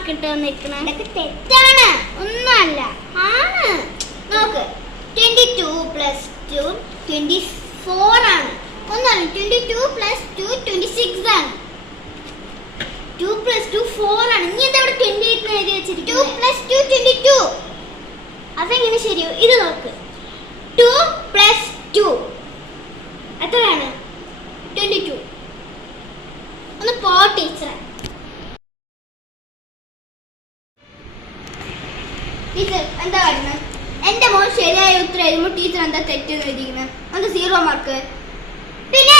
Mark ഇട്ട് വന്നിരിക്കണ ഇതൊക്കെ തെറ്റാണ്. ഒന്നുമല്ല ആണ്. നോക്ക് 22 + 2 24 ആണ്. ഒന്നാണ് 22 + 2 26 ആണ്. 2 + 2 4 ആണ്. നീ എന്താ ഇവിടെ 28 എഴുതി വെച്ചിരിക്കുന്നത്? 2 + 2 22. അതെങ്ങനെ ശരിയോ? ഇത് നോക്ക് 2 + 2 എത്രയാണ്? 22. ഒന്ന് പോ ടീച്ചറെ. ടീച്ചർ എന്താ പറയുന്നത്? എന്റെ മോൻ ശരിയായ ഉത്തരം എഴുതുമ്പോൾ ടീച്ചർ എന്താ തെറ്റെന്ന് എഴുതിക്കുന്നത്? അത് 0 മാർക്ക്. പിന്നെ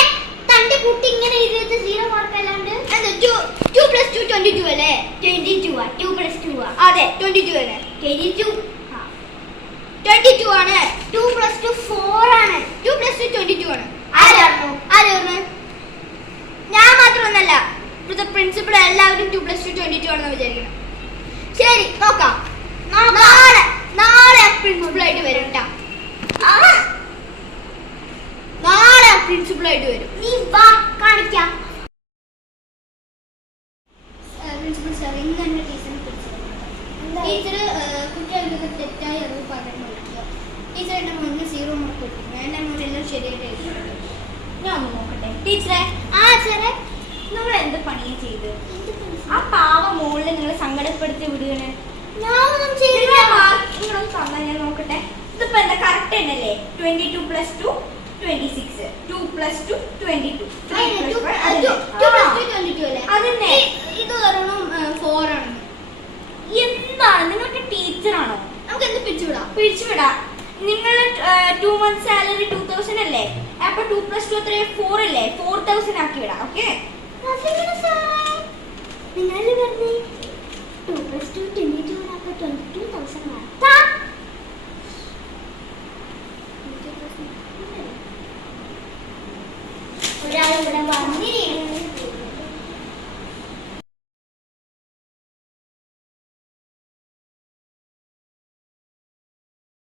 തന്റെ കുട്ടി ഇങ്ങനെ എഴുതിയത് 0 മാർക്ക് അല്ലാണ്ട് 2 + 2 22 അല്ലേ? 22 ആ. 2 + 2 ആ. അതെ 22 അല്ലേ? 22 ആണ്. 2 + 2 4 ആണ്. 2 + 2 22 ആണ്. ആരാണ്? ഞാൻ മാത്രമൊന്നല്ല, ഇവിടുത്തെ പ്രിൻസിപ്പൾ എല്ലാവരും 2 + 2 22 ആണെന്ന് വിചാരിക്കണം. ശരി നോക്കാം. നാളെ പ്രിൻസിപ്പൾ ആയിട്ട് വരും കേട്ടോ. നാളെ പ്രിൻസിപ്പൾ ആയിട്ട് വരും. നീ വാ കാണിക്കാം. പ്രിൻസിപ്പൾ സാർ ഇന്ന് തന്നെ ടീച്ചർ കുട്ടികൾക്ക് തെറ്റായ അറിവ് പറഞ്ഞു കൊടുക്കുക. ടീച്ചർ എൻ്റെ മോന് 0 മാർക്ക് കൊടുക്കുന്നു. എൻ്റെ മോനെല്ലാം ശരിയായിട്ട് എഴുതിയിട്ടുണ്ട്. ഞാൻ ഒന്ന് നോക്കട്ടെ. ടീച്ചറെ, സാറേ നിങ്ങൾ എന്ത് പണിയാ ചെയ്ത്? ആ പാവ മോളിൽ നിങ്ങൾ സങ്കടപ്പെടുത്തി വിടുകയാണ്. ഞാനൊന്നും ചെയ്തില്ല. നിങ്ങളൊന്ന് തന്നാൽ ഞാൻ നോക്കട്ടെ. ഇതിപ്പോ എന്താ കറക്റ്റ് തന്നെയല്ലേ? 22 + 2 26, 2 + 2 22. അതന്നെ ഇത് ഒരെണ്ണം 4 ആണ്. എന്താണ് നിങ്ങൾക്ക് ടീച്ചറാണോ? നമുക്ക് എന്ത് പിരിച്ചുവിടാം. നിങ്ങൾ 2 months സാലറി 2000 അല്ലേ? അപ്പൊ 2 + 2 എത്രയാ? 4 അല്ലേ? 4000 ആക്കി വിടാം. ഓക്കെ? നിങ്ങളല്ലേ പറഞ്ഞേ 2 + 2 22 ആക്കുക 22,000 ഒരാൾ ഇവിടെ